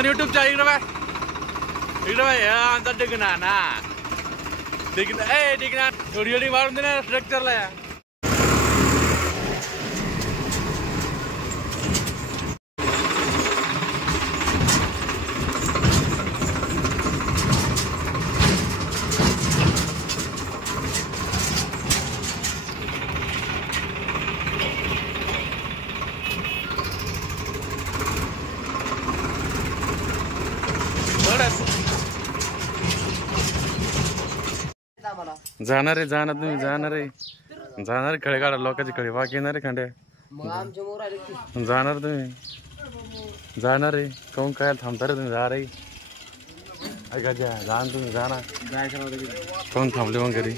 केतन युट्यूबच्या इकडे बाय आमचा डिगना ना डिगना थोडी एवढी मारून दे ना स्ट्रक्चरला या जाणार आहे खळे काढा लोकांची खळे बाकी येणार आहे खांड्या जाणार आहे काऊन काय थांबता रे तुम्ही जा रे जा तुम्ही जा ना काऊन थांबले मग घरी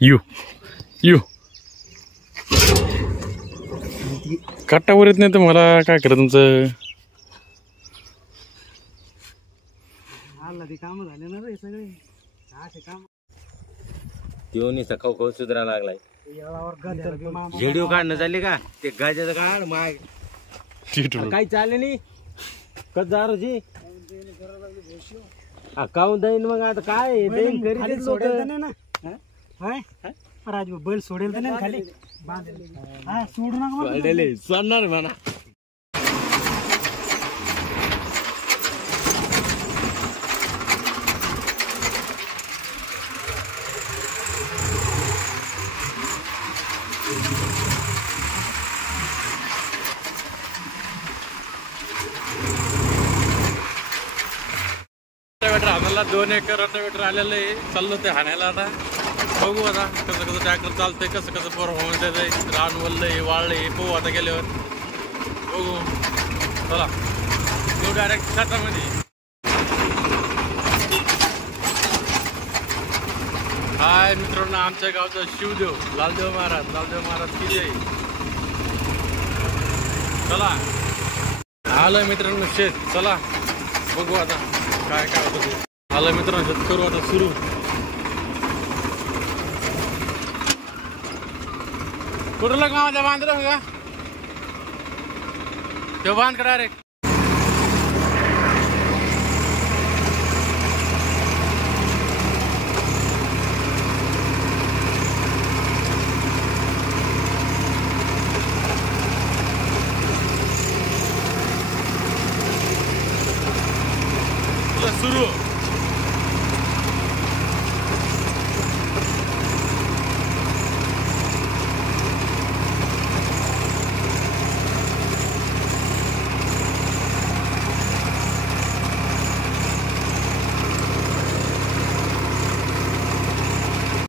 यू काटावर येत नाही तर मला काय करा तुमचं काम झाले ना रे सगळे काम तेवणी सकाळ खाऊ सुधरा लागलाय व्हिडिओ काढणं झाले का ते गाज्याचं काढ माग काही चालले नाही कस जा रोजी काऊन जाईन मग आता काय देईन सोडेल ना राजू बैल सोडेल तर नाही खाली सोडू नका सोडणार म्हणा आम्हाला 2 एकर रोटावेटर आलेलं आहे चाललं ते हाणायला आता बघू आता कसं कसं ट्रॅक्टर चालतंय कसं कसं परफॉर्मन्स येतंय रान वल्लंय वाळलंय पाहू आता गेल्यावर बघू चला येऊ डायरेक्ट शेतामध्ये हाय मित्रांनो आमच्या गावचा शिवदेव लालदेव महाराज की जय चला आलं मित्रांनो शेत चला बघू आता काय काय होतं ते आलं मित्रांनो शेत करू आता सुरू कुठलं गावाचा बांधलं का तो बांध करा रे